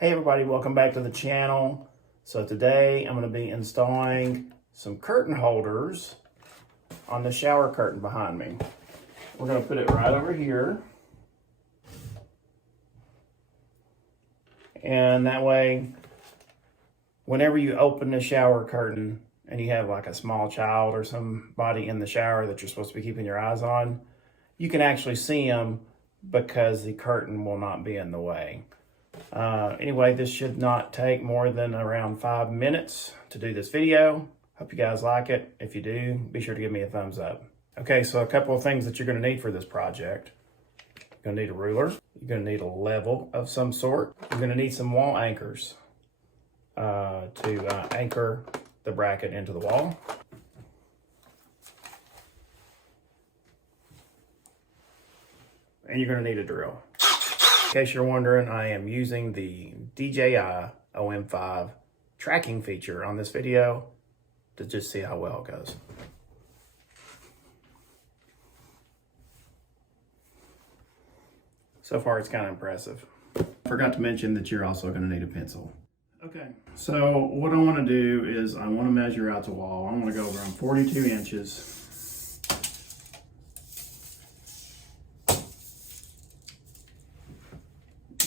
Hey everybody, welcome back to the channel. So today I'm going to be installing some curtain holders on the shower curtain behind me. We're going to put it right over here. And that way, whenever you open the shower curtain and you have like a small child or somebody in the shower that you're supposed to be keeping your eyes on, you can actually see them because the curtain will not be in the way. Anyway, this should not take more than around 5 minutes to do this video. Hope you guys like it. If you do, be sure to give me a thumbs up. Okay, so a couple of things that you're going to need for this project. You're going to need a ruler. You're going to need a level of some sort. You're going to need some wall anchors to anchor the bracket into the wall. And you're going to need a drill. In case you're wondering, I am using the DJI OM5 tracking feature on this video to just see how well it goes. So far, it's kind of impressive. Forgot to mention that you're also going to need a pencil. Okay, so what I want to do is I want to measure out the wall. I'm going to go around 42 inches.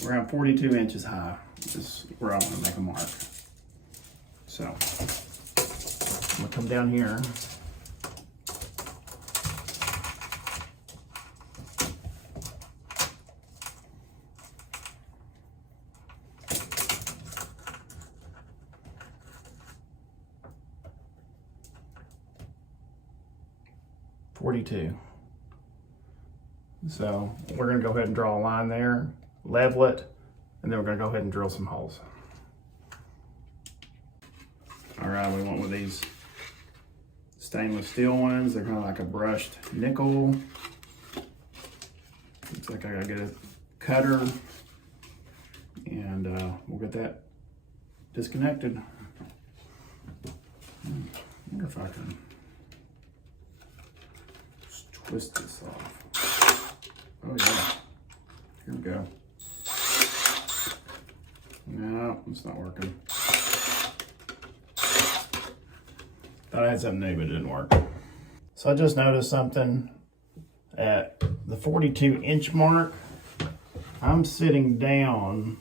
Around 42 inches high is where I want to make a mark. So I'm going to come down here. So we're going to go ahead and draw a line there, level it, and then we're going to go ahead and drill some holes. All right, we went with these stainless steel ones. They're kind of like a brushed nickel. Looks like I gotta get a cutter, and we'll get that disconnected. I wonder if I can just twist this off. Oh yeah, here we go. No, it's not working. Thought I had something new, but it didn't work. So I just noticed something at the 42-inch mark. I'm sitting down.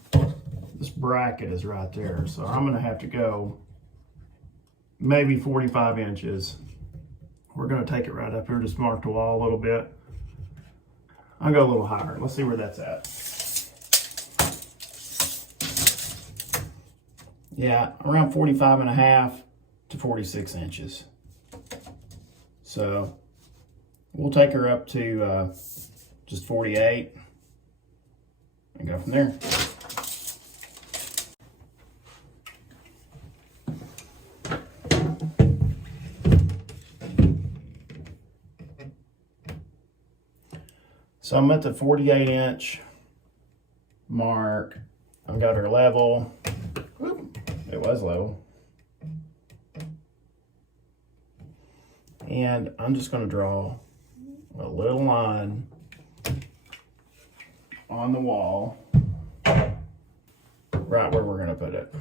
This bracket is right there. So I'm gonna have to go maybe 45 inches. We're gonna take it right up here, just mark the wall a little bit. I'll go a little higher. Let's see where that's at. Yeah, around 45 and a half to 46 inches. So we'll take her up to just 48 and go from there. So I'm at the 48-inch mark. I've got her level. Whoop, it was level. And I'm just going to draw a little line on the wall right where we're going to put it.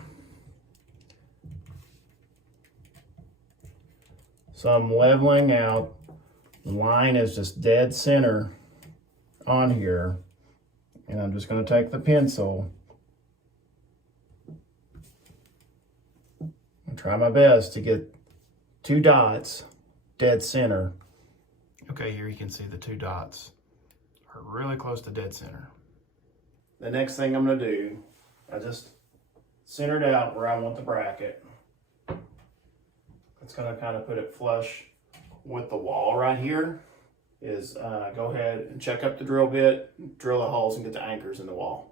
So I'm leveling out. The line is just dead center on here, and I'm just going to take the pencil and try my best to get 2 dots dead center. Okay, here you can see the 2 dots are really close to dead center. The next thing I'm going to do, I just centered out where I want the bracket. It's going to kind of put it flush with the wall right here. Is go ahead and check up the drill bit, drill the holes, and get the anchors in the wall.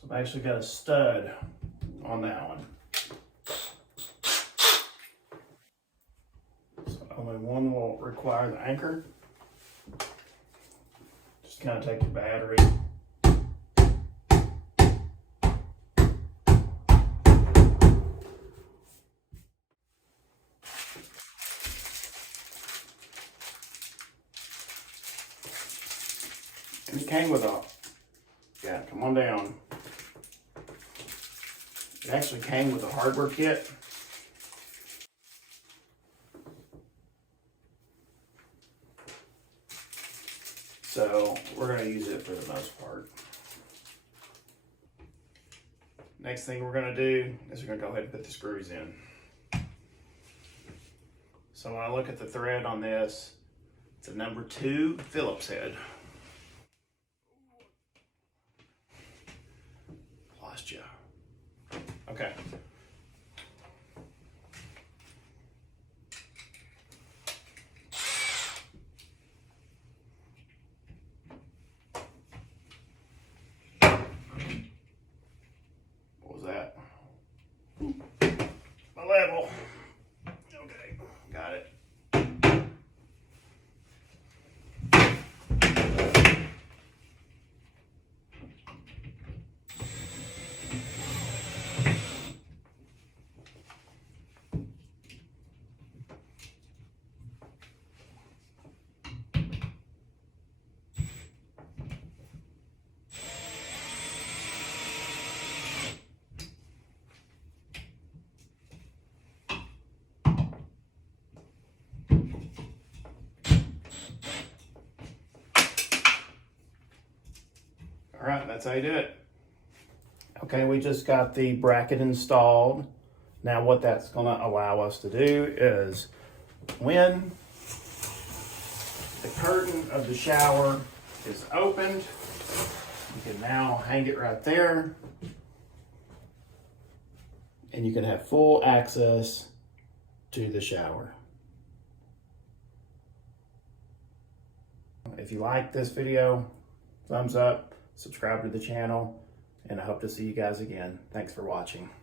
So I've actually got a stud on that one. Only one will require the anchor. Just kind of take your battery. And it came with a, yeah, come on down. It actually came with a hardware kit. So we're going to use it for the most part. Next thing we're going to do is we're going to go ahead and put the screws in. So when I look at the thread on this, it's a number 2 Phillips head. Lost you. Okay. What was that? My level. Okay, got it. All right, that's how you do it. Okay, we just got the bracket installed. Now what that's gonna allow us to do is when the curtain of the shower is opened, you can now hang it right there and you can have full access to the shower. If you like this video, thumbs up, subscribe to the channel, and I hope to see you guys again. Thanks for watching.